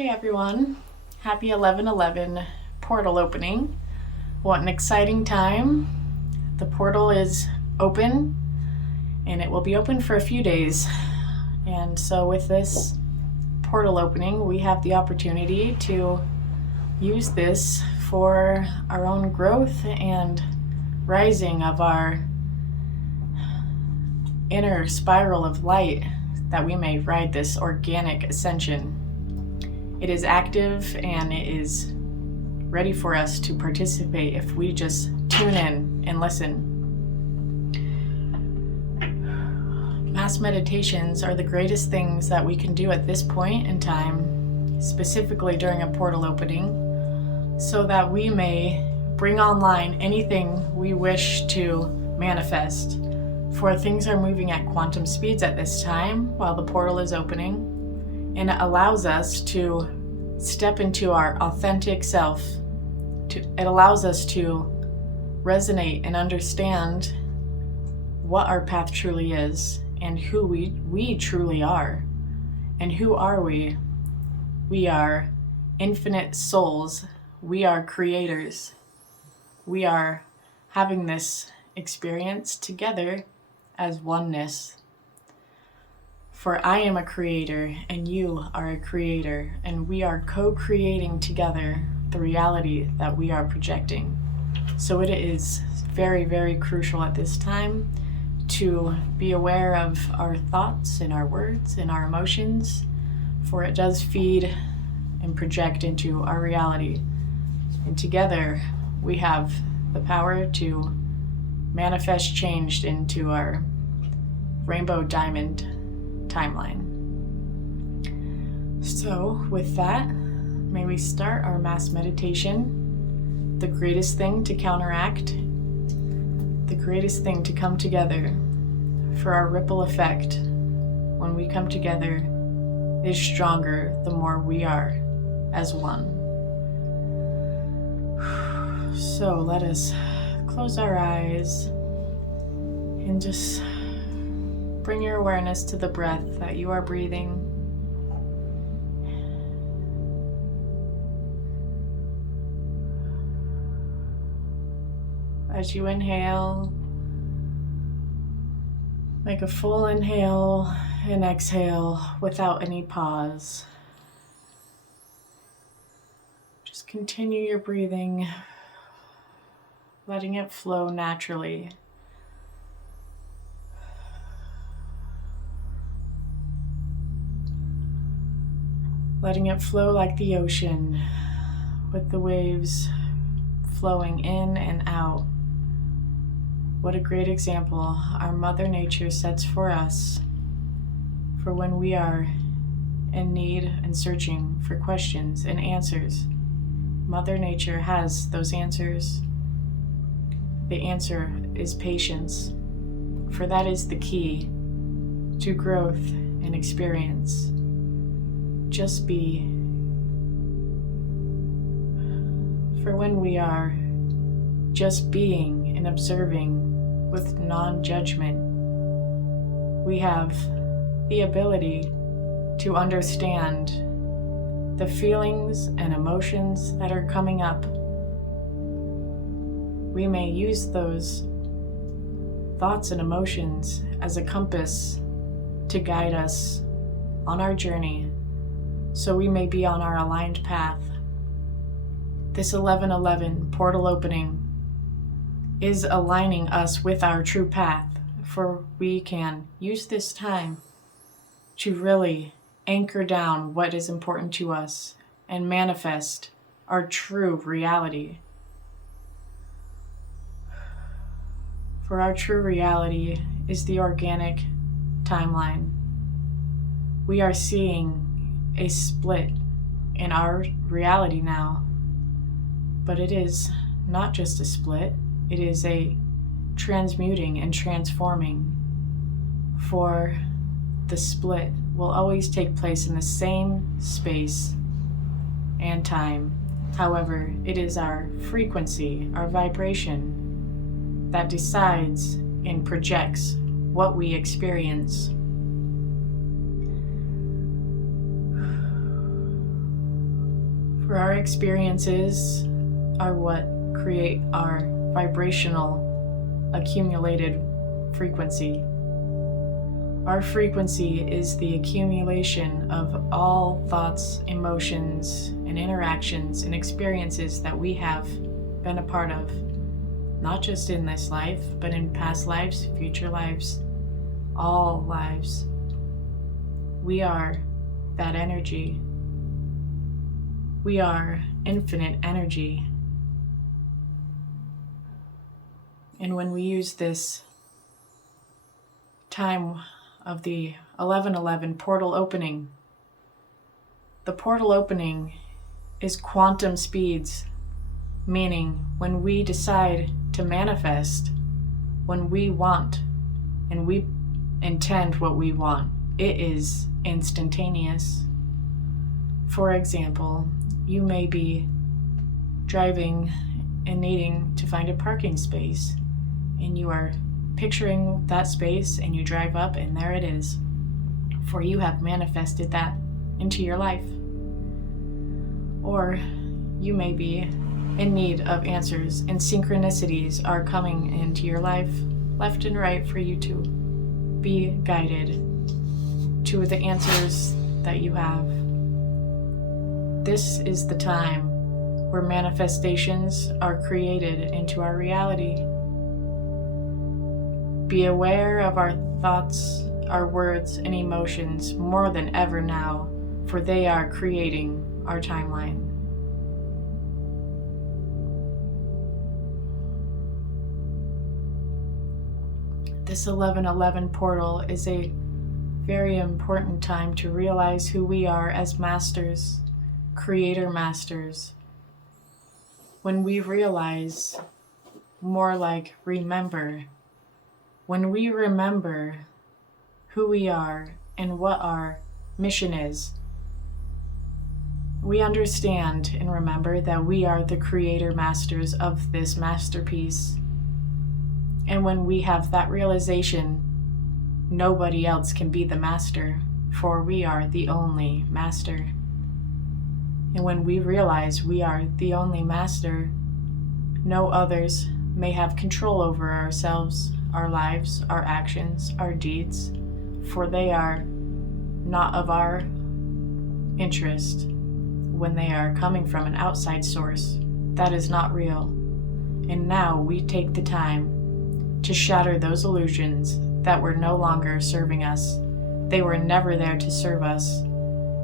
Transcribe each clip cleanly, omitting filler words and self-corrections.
Hey everyone, happy 11/11 portal opening. What an exciting time. The portal is open and it will be open for a few days. And so with this portal opening, we have the opportunity to use this for our own growth and rising of our inner spiral of light, that we may ride this organic ascension. It is active and it is ready for us to participate if we just tune in and listen. Mass meditations are the greatest things that we can do at this point in time, specifically during a portal opening, so that we may bring online anything we wish to manifest. For things are moving at quantum speeds at this time while the portal is opening. And it allows us to step into our authentic self. It allows us to resonate and understand what our path truly is and who we truly are. And who are we? We are infinite souls. We are creators. We are having this experience together as oneness. For I am a creator and you are a creator, and we are co-creating together the reality that we are projecting. So it is very, very crucial at this time to be aware of our thoughts and our words and our emotions, for it does feed and project into our reality. And together we have the power to manifest change into our rainbow diamond timeline. So with that, may we start our mass meditation. The greatest thing to counteract, the greatest thing to come together for our ripple effect when we come together is stronger the more we are as one. So let us close our eyes and just bring your awareness to the breath that you are breathing. As you inhale, make a full inhale and exhale without any pause. Just continue your breathing, letting it flow naturally. Letting it flow like the ocean, with the waves flowing in and out. What a great example our Mother Nature sets for us, for when we are in need and searching for questions and answers. Mother Nature has those answers. The answer is patience, for that is the key to growth and experience. Just be. For when we are just being and observing with non-judgment, we have the ability to understand the feelings and emotions that are coming up. We may use those thoughts and emotions as a compass to guide us on our journey, so we may be on our aligned path. This 11/11 portal opening is aligning us with our true path, for we can use this time to really anchor down what is important to us and manifest our true reality. For our true reality is the organic timeline. We are seeing a split in our reality now, but it is not just a split, it is a transmuting and transforming. For the split will always take place in the same space and time. However, it is our frequency, our vibration, that decides and projects what we experience. For our experiences are what create our vibrational accumulated frequency. Our frequency is the accumulation of all thoughts, emotions, and interactions and experiences that we have been a part of, not just in this life, but in past lives, future lives, all lives. We are that energy. We are infinite energy. And when we use this time of the 1111 portal opening, the portal opening is quantum speeds, meaning when we decide to manifest, when we want and we intend what we want, it is instantaneous. For example, you may be driving and needing to find a parking space, and you are picturing that space and you drive up and there it is, for you have manifested that into your life. Or you may be in need of answers and synchronicities are coming into your life left and right for you to be guided to the answers that you have. This is the time where manifestations are created into our reality. Be aware of our thoughts, our words, and emotions more than ever now, for they are creating our timeline. This 1111 portal is a very important time to realize who we are as masters, creator masters. When we realize, more like remember, when we remember who we are and what our mission is, we understand and remember that we are the creator masters of this masterpiece. And when we have that realization, nobody else can be the master, for we are the only master. And when we realize we are the only master, no others may have control over ourselves, our lives, our actions, our deeds, for they are not of our interest when they are coming from an outside source. That is not real. And now we take the time to shatter those illusions that were no longer serving us. They were never there to serve us.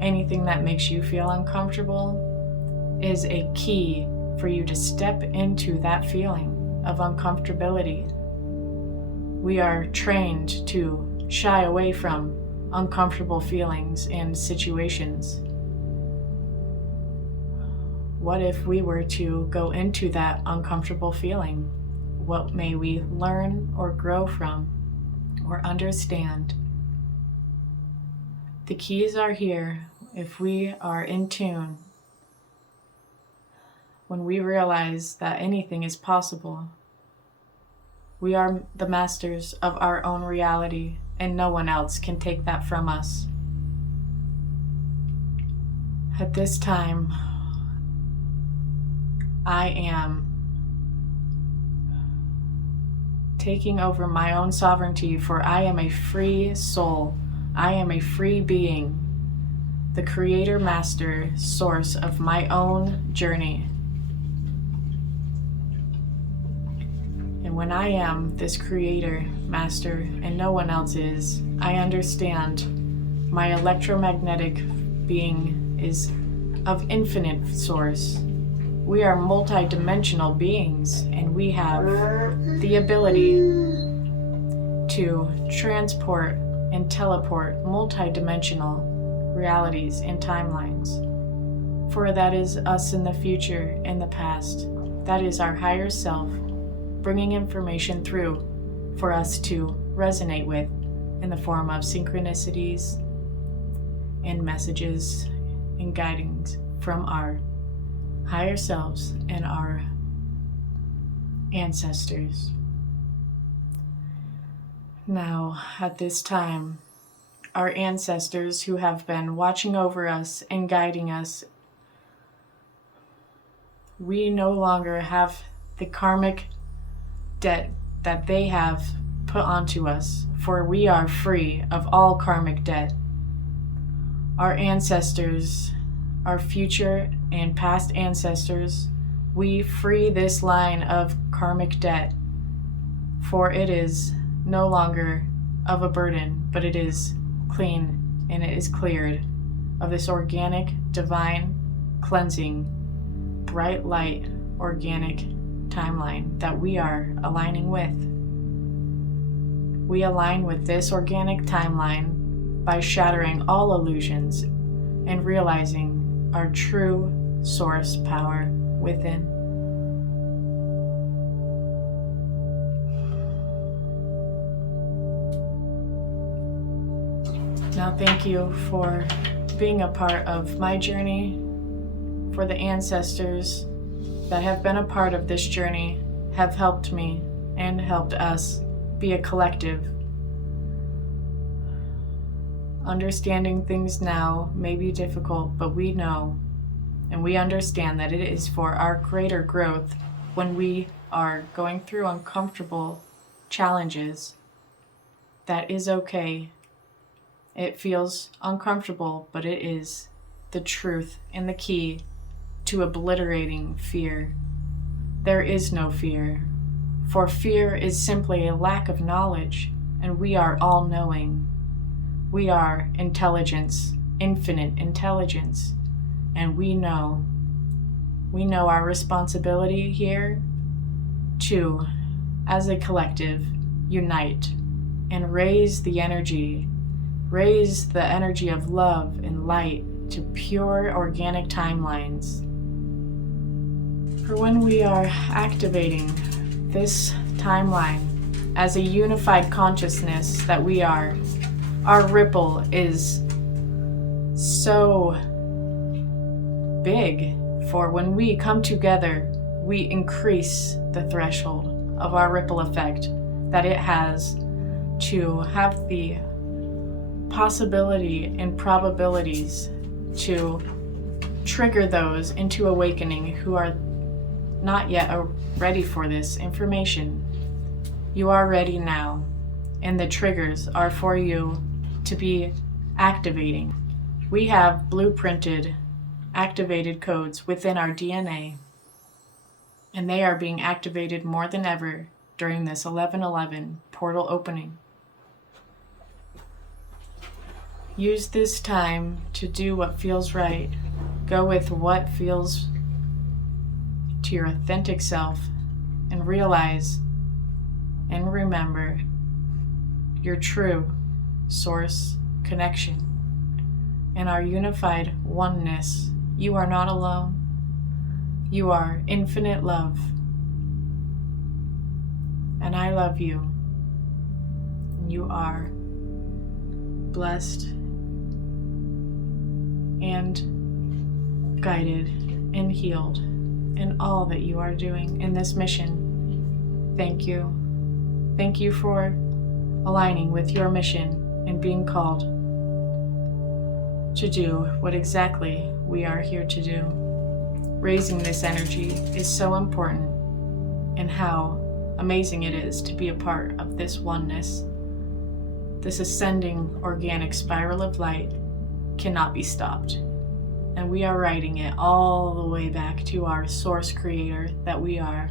Anything that makes you feel uncomfortable is a key for you to step into that feeling of uncomfortability. We are trained to shy away from uncomfortable feelings and situations. What if we were to go into that uncomfortable feeling? What may we learn or grow from or understand? The keys are here if we are in tune. When we realize that anything is possible, we are the masters of our own reality, and no one else can take that from us. At this time, I am taking over my own sovereignty, for I am a free soul. I am a free being, the creator master source of my own journey. And when I am this creator master and no one else is, I understand my electromagnetic being is of infinite source. We are multi-dimensional beings, and we have the ability to transport and teleport multi-dimensional realities and timelines. For that is us in the future and the past. That is our higher self bringing information through for us to resonate with in the form of synchronicities and messages and guidings from our higher selves and our ancestors. Now, at this time, our ancestors who have been watching over us and guiding us We no longer have the karmic debt that they have put onto us, for we are free of all karmic debt. Our ancestors, our future and past ancestors, we free this line of karmic debt, for it is no longer of a burden, but it is clean and it is cleared of this organic, divine, cleansing, bright light, organic timeline that we are aligning with. We align with this organic timeline by shattering all illusions and realizing our true source power within. Now thank you for being a part of my journey, for the ancestors that have been a part of this journey, have helped me and helped us be a collective. Understanding things now may be difficult, but we know and we understand that it is for our greater growth when we are going through uncomfortable challenges. That is okay. It feels uncomfortable, but it is the truth and the key to obliterating fear. There is no fear, for fear is simply a lack of knowledge, and we are all-knowing. We are intelligence, infinite intelligence, and we know our responsibility here to, as a collective, unite and raise the energy of love and light to pure organic timelines. For when we are activating this timeline as a unified consciousness that we are, our ripple is so big, for when we come together, we increase the threshold of our ripple effect that it has to have the possibility and probabilities to trigger those into awakening who are not yet ready for this information. You are ready now, and the triggers are for you to be activating. We have blueprinted, activated codes within our DNA, and they are being activated more than ever during this 11/11 portal opening. Use this time to do what feels right. Go with what feels to your authentic self, and realize and remember your true source connection and our unified oneness. You are not alone. You are infinite love. And I love you. You are blessed and guided and healed in all that you are doing in this mission. Thank you. Thank you for aligning with your mission and being called to do what exactly we are here to do. Raising this energy is so important, and how amazing it is to be a part of this oneness. This ascending organic spiral of light cannot be stopped, and we are riding it all the way back to our source creator that we are.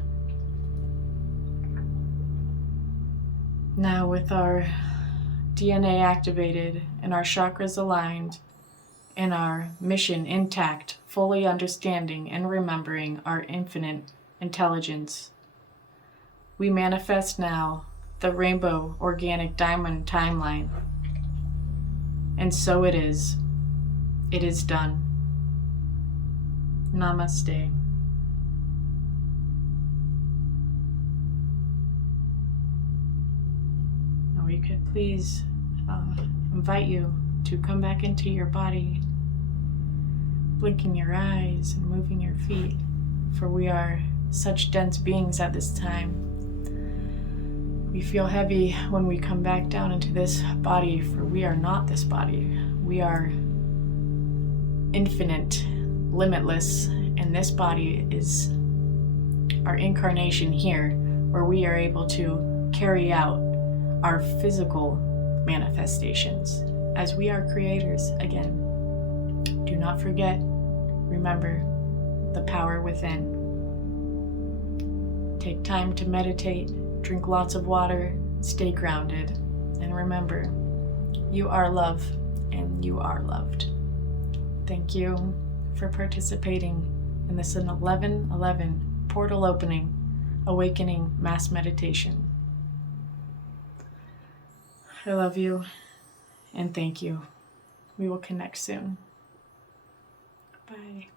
Now, with our DNA activated and our chakras aligned and our mission intact, fully understanding and remembering our infinite intelligence, we manifest now the rainbow organic diamond timeline. And so it is. It is done. Namaste. Now we could please invite you to come back into your body, blinking your eyes and moving your feet, for we are such dense beings at this time. We feel heavy when we come back down into this body, for we are not this body. We are infinite, limitless, and this body is our incarnation here, where we are able to carry out our physical manifestations, as we are creators again. Do not forget, remember the power within. Take time to meditate, drink lots of water, stay grounded, and remember, you are love and you are loved. Thank you for participating in this 11/11 portal opening, awakening mass meditation. I love you and thank you. We will connect soon. Bye.